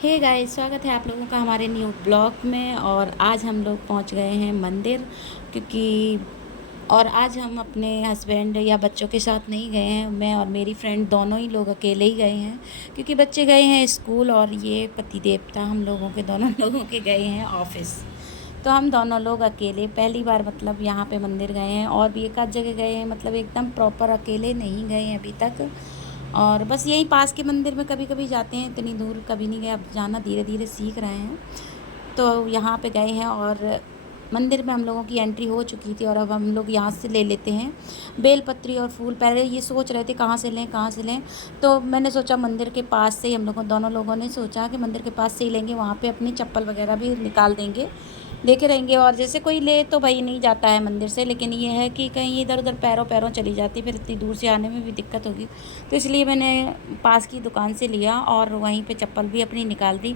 Hey guys, स्वागत है आप लोगों का हमारे न्यू ब्लॉग में। और आज हम लोग पहुंच गए हैं मंदिर, क्योंकि और आज हम अपने हस्बैंड या बच्चों के साथ नहीं गए हैं। मैं और मेरी फ्रेंड दोनों ही लोग अकेले ही गए हैं, क्योंकि बच्चे गए हैं स्कूल और ये पति देवता हम लोगों के दोनों लोगों के गए हैं ऑफिस। तो हम दोनों लोग अकेले पहली बार मतलब यहाँ पे मंदिर गए हैं। और भी एक आध जगह गए हैं, मतलब एकदम प्रॉपर अकेले नहीं गए हैं अभी तक। और बस यहीं पास के मंदिर में कभी कभी जाते हैं, इतनी दूर कभी नहीं गए। अब जाना धीरे धीरे सीख रहे हैं। तो यहाँ पे गए हैं और मंदिर में हम लोगों की एंट्री हो चुकी थी। और अब हम लोग यहाँ से ले लेते हैं बेलपत्री और फूल। पहले ये सोच रहे थे कहाँ से लें कहाँ से लें, तो मैंने सोचा मंदिर के पास से ही, हम लोगों दोनों लोगों ने सोचा कि मंदिर के पास से ही लेंगे। वहाँ पे अपनी चप्पल वगैरह भी निकाल देंगे, लेके रहेंगे। और जैसे कोई ले तो भाई नहीं जाता है मंदिर से, लेकिन ये है कि कहीं इधर उधर पैरों पैरों चली जाती, फिर इतनी दूर से आने में भी दिक्कत होगी। तो इसलिए मैंने पास की दुकान से लिया और वहीं पे चप्पल भी अपनी निकाल दी,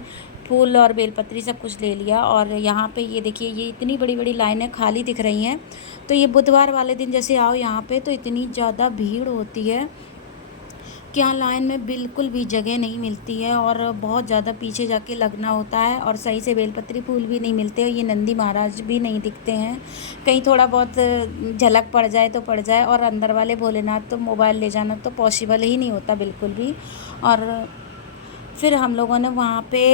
फूल और बेलपत्री सब कुछ ले लिया। और यहाँ पे ये देखिए, ये इतनी बड़ी बड़ी लाइनें खाली दिख रही हैं। तो ये बुधवार वाले दिन जैसे आओ यहाँ पे तो इतनी ज़्यादा भीड़ होती है कि यहाँ लाइन में बिल्कुल भी जगह नहीं मिलती है, और बहुत ज़्यादा पीछे जाके लगना होता है। और सही से बेलपत्री फूल भी नहीं मिलते, और ये नंदी महाराज भी नहीं दिखते हैं। कहीं थोड़ा बहुत झलक पड़ जाए तो पड़ जाए, और अंदर वाले भोलेनाथ तो मोबाइल ले जाना तो पॉसिबल ही नहीं होता बिल्कुल भी। और फिर हम लोगों ने वहाँ पे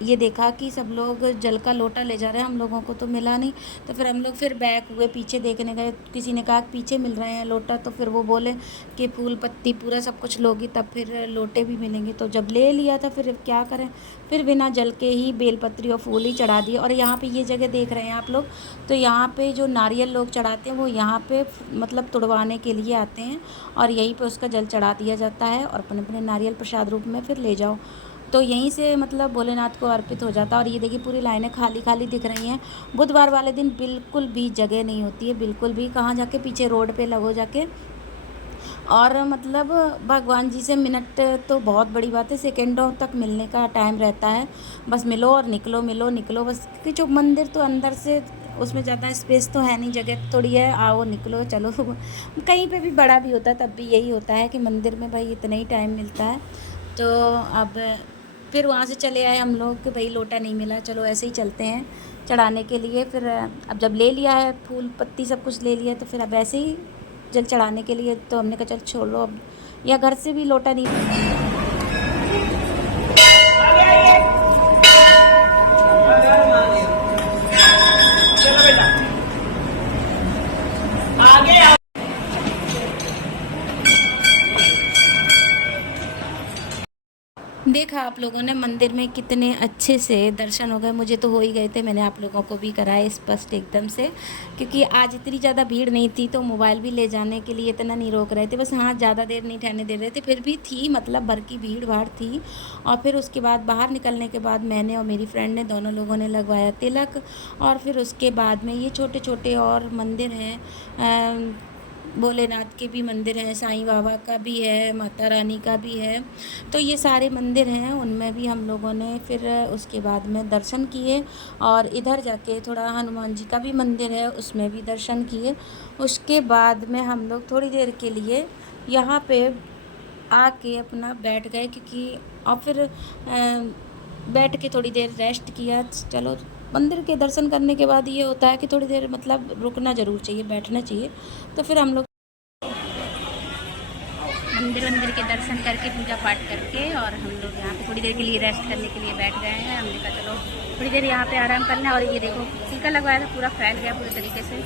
ये देखा कि सब लोग जल का लोटा ले जा रहे हैं, हम लोगों को तो मिला नहीं। तो फिर हम लोग फिर बैक हुए, पीछे देखने गए। किसी ने कहा कि पीछे मिल रहे हैं लोटा, तो फिर वो बोले कि फूल पत्ती पूरा सब कुछ लोगी तब फिर लोटे भी मिलेंगे। तो जब ले लिया था फिर क्या करें, फिर बिना जल के ही बेलपत्री और फूल ही चढ़ा दिए। और यहाँ पे ये जगह देख रहे हैं आप लोग, तो यहाँ पे जो नारियल लोग चढ़ाते हैं वो यहाँ पे मतलब तुड़वाने के लिए आते हैं, और यहीं पे उसका जल चढ़ा दिया जाता है, और अपने अपने नारियल प्रसाद रूप में फिर ले जाओ। तो यहीं से मतलब भोलेनाथ को अर्पित हो जाता है। और ये देखिए पूरी लाइनें खाली खाली दिख रही हैं। बुधवार वाले दिन बिल्कुल भी जगह नहीं होती है, बिल्कुल भी। कहाँ जाके, पीछे रोड पे लगो जाके। और मतलब भगवान जी से मिनट तो बहुत बड़ी बात है, सेकंडों तक मिलने का टाइम रहता है। बस मिलो और निकलो, मिलो निकलो बस। क्योंकि जो मंदिर तो अंदर से उसमें ज़्यादा स्पेस तो है नहीं, जगह थोड़ी है, आओ निकलो चलो। कहीं पे भी बड़ा भी होता है तब भी यही होता है कि मंदिर में भाई इतना ही टाइम मिलता है। तो अब फिर वहाँ से चले आए हम लोग कि भाई लोटा नहीं मिला, चलो ऐसे ही चलते हैं चढ़ाने के लिए। फिर अब जब ले लिया है फूल पत्ती सब कुछ ले लिया, तो फिर अब ऐसे ही जल चढ़ाने के लिए तो हमने कहा चल छोड़ो अब, या घर से भी लोटा नहीं। देखा आप लोगों ने मंदिर में कितने अच्छे से दर्शन हो गए, मुझे तो हो ही गए थे। मैंने आप लोगों को भी कराए स्पष्ट एकदम से, क्योंकि आज इतनी ज़्यादा भीड़ नहीं थी, तो मोबाइल भी ले जाने के लिए इतना नहीं रोक रहे थे। बस हाँ, ज़्यादा देर नहीं ठहरने दे रहे थे, फिर भी थी मतलब भर की भीड़ भाड़ थी। और फिर उसके बाद बाहर निकलने के बाद मैंने और मेरी फ्रेंड ने दोनों लोगों ने लगवाया तिलक। और फिर उसके बाद में ये छोटे छोटे और मंदिर हैं, भोलेनाथ के भी मंदिर हैं, साईं बाबा का भी है, माता रानी का भी है। तो ये सारे मंदिर हैं, उनमें भी हम लोगों ने फिर उसके बाद में दर्शन किए। और इधर जाके थोड़ा हनुमान जी का भी मंदिर है, उसमें भी दर्शन किए। उसके बाद में हम लोग थोड़ी देर के लिए यहाँ पे आके अपना बैठ गए, क्योंकि और फिर बैठ के थोड़ी देर रेस्ट किया। चलो, मंदिर के दर्शन करने के बाद ये होता है कि थोड़ी देर मतलब रुकना ज़रूर चाहिए, बैठना चाहिए। तो फिर हम लोग मंदिर के दर्शन करके पूजा पाठ करके और हम लोग यहाँ पे थोड़ी देर के लिए रेस्ट करने के लिए बैठ गए हैं। हमने कहा चलो थोड़ी देर यहाँ पे आराम करना। और ये देखो टीका लगवाया था, पूरा फैल गया पूरे तरीके से।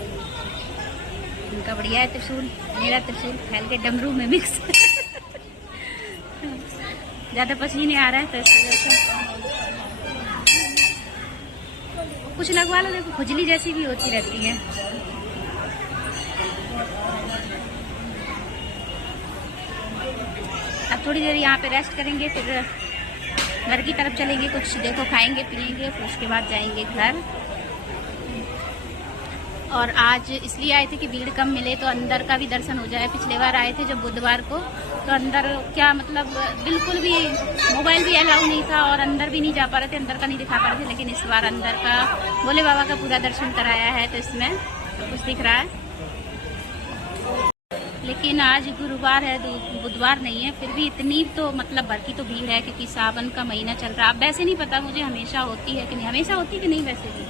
इनका बढ़िया है त्रिशूल, मेरा त्रिशूल फैल के डमरू में मिक्स। ज़्यादा पसीने आ रहा है तो इस वजह से कुछ लगवा लो। देखो खुजली जैसी भी होती रहती है। अब थोड़ी देर यहाँ पे रेस्ट करेंगे, फिर घर की तरफ चलेंगे, कुछ देखो खाएंगे पिएंगे, फिर उसके बाद जाएंगे घर। और आज इसलिए आए थे कि भीड़ कम मिले तो अंदर का भी दर्शन हो जाए। पिछले बार आए थे जब बुधवार को, तो अंदर क्या मतलब बिल्कुल भी मोबाइल भी अलाउ नहीं था और अंदर भी नहीं जा पा रहे थे, अंदर का नहीं दिखा पा रहे थे। लेकिन इस बार अंदर का भोले बाबा का पूरा दर्शन कराया है, तो इसमें सब कुछ दिख रहा है। लेकिन आज गुरुवार है, बुधवार नहीं है, फिर भी इतनी तो मतलब भर की तो भीड़ है क्योंकि सावन का महीना चल रहा है। अब वैसे नहीं पता मुझे हमेशा होती है कि नहीं, हमेशा होती कि नहीं वैसे भी,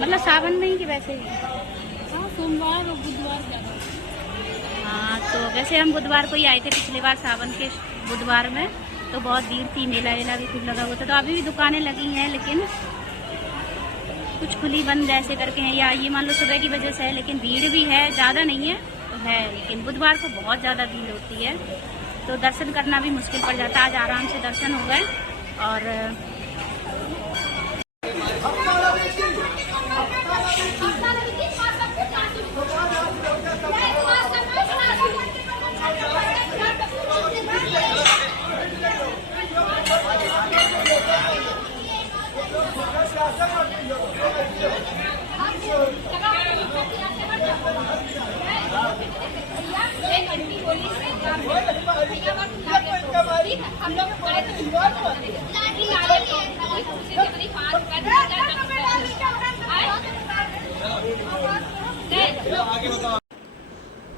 मतलब सावन में ही कि वैसे ही। हाँ, सोमवार और बुधवार ज़्यादा। हाँ, तो वैसे हम बुधवार को ही आए थे पिछली बार सावन के बुधवार में, तो बहुत भीड़ थी, मेला वेला भी खूब लगा हुआ था। तो अभी भी दुकानें लगी हैं लेकिन कुछ खुली बंद ऐसे करके हैं, या ये मान लो सुबह की वजह से है, लेकिन भीड़ भी है, ज़्यादा नहीं है तो है, लेकिन बुधवार को बहुत ज़्यादा भीड़ होती है तो दर्शन करना भी मुश्किल पड़ जाता है। आज आराम से दर्शन हो गए। और हम लोग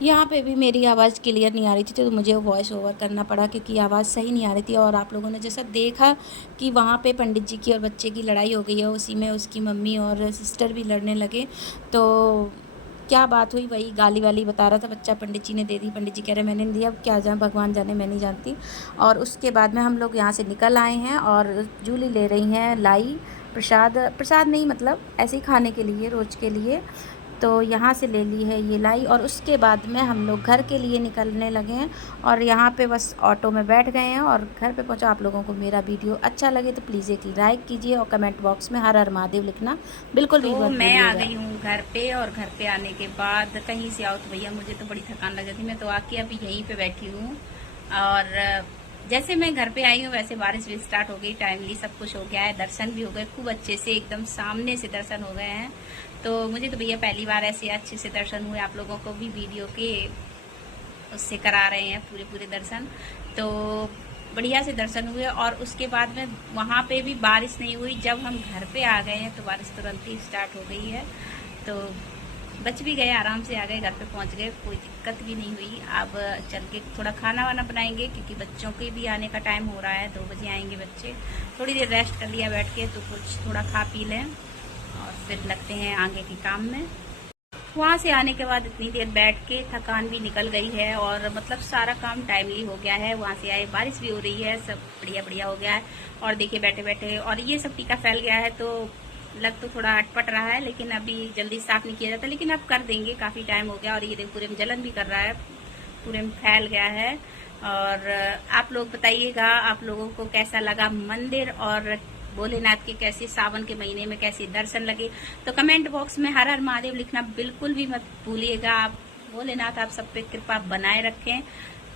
यहाँ पे भी मेरी आवाज़ क्लियर नहीं आ रही थी तो मुझे वॉइस ओवर करना पड़ा क्योंकि आवाज़ सही नहीं आ रही थी। और आप लोगों ने जैसा देखा कि वहाँ पे पंडित जी की और बच्चे की लड़ाई हो गई है, उसी में उसकी मम्मी और सिस्टर भी लड़ने लगे। तो क्या बात हुई वही गाली वाली बता रहा था बच्चा, पंडित जी ने दे दी, पंडित जी कह रहे मैंने नहीं दिया, अब क्या जाए भगवान जाने, मैं नहीं जानती। और उसके बाद में हम लोग यहाँ से निकल आए हैं और जूली ले रही हैं लाई प्रसाद नहीं, मतलब ऐसे ही खाने के लिए, रोज़ के लिए। तो यहाँ से ले ली है ये लाई और उसके बाद में हम लोग घर के लिए निकलने लगे हैं। और यहाँ पे बस ऑटो में बैठ गए हैं और घर पे पहुँचा। आप लोगों को मेरा वीडियो अच्छा लगे तो प्लीज़ एक लाइक कीजिए और कमेंट बॉक्स में हर हर महादेव लिखना बिल्कुल भी मत भूलिएगा। मैं आ गई हूँ घर पे, और घर पे आने के बाद कहीं से आओ तो भैया मुझे तो बड़ी थकान लग रही थी, मैं तो आके अभी यहीं पे बैठी हूँ। और जैसे मैं घर पे आई हूँ वैसे बारिश भी स्टार्ट हो गई, टाइमली सब कुछ हो गया है, दर्शन भी हो गए खूब अच्छे से, एकदम सामने से दर्शन हो गए हैं। तो मुझे तो भैया पहली बार ऐसे अच्छे से दर्शन हुए, आप लोगों को भी वीडियो के उससे करा रहे हैं पूरे दर्शन। तो बढ़िया से दर्शन हुए। और उसके बाद में वहाँ पे भी बारिश नहीं हुई, जब हम घर पे आ गए हैं तो बारिश तुरंत ही स्टार्ट हो गई है। तो बच भी गए, आराम से आ गए, घर पे पहुँच गए, कोई दिक्कत भी नहीं हुई। अब चल के थोड़ा खाना वाना बनाएंगे क्योंकि बच्चों के भी आने का टाइम हो रहा है, 2 बजे आएंगे बच्चे। थोड़ी देर रेस्ट कर लिया बैठ के, तो कुछ थोड़ा खा पी लें और फिर लगते हैं आगे के काम में। वहाँ से आने के बाद इतनी देर बैठ के थकान भी निकल गई है और मतलब सारा काम टाइमली हो गया है। वहाँ से आए, बारिश भी हो रही है, सब बढ़िया हो गया है। और देखिए बैठे बैठे, और ये सब टीका फैल गया है तो लग तो थोड़ा अटपट रहा है, लेकिन अभी जल्दी साफ नहीं किया जाता, लेकिन अब कर देंगे, काफी टाइम हो गया। और ये देखो पूरे में जलन भी कर रहा है, पूरे में फैल गया है। और आप लोग बताइएगा आप लोगों को कैसा लगा मंदिर, और भोलेनाथ के कैसे सावन के महीने में कैसे दर्शन लगे। तो कमेंट बॉक्स में हर हर महादेव लिखना बिल्कुल भी मत भूलिएगा। आप भोलेनाथ आप सब पे कृपा बनाए रखें।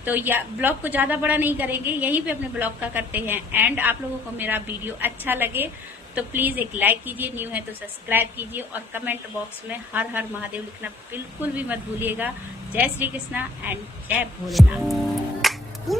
तो या ब्लॉग को ज्यादा बड़ा नहीं करेंगे, यहीं पे अपने ब्लॉग का करते हैं एंड। आप लोगों को मेरा वीडियो अच्छा लगे तो प्लीज एक लाइक कीजिए, न्यू है तो सब्सक्राइब कीजिए, और कमेंट बॉक्स में हर हर महादेव लिखना बिल्कुल भी मत भूलिएगा। जय श्री कृष्णा एंड जय भोलेनाथ।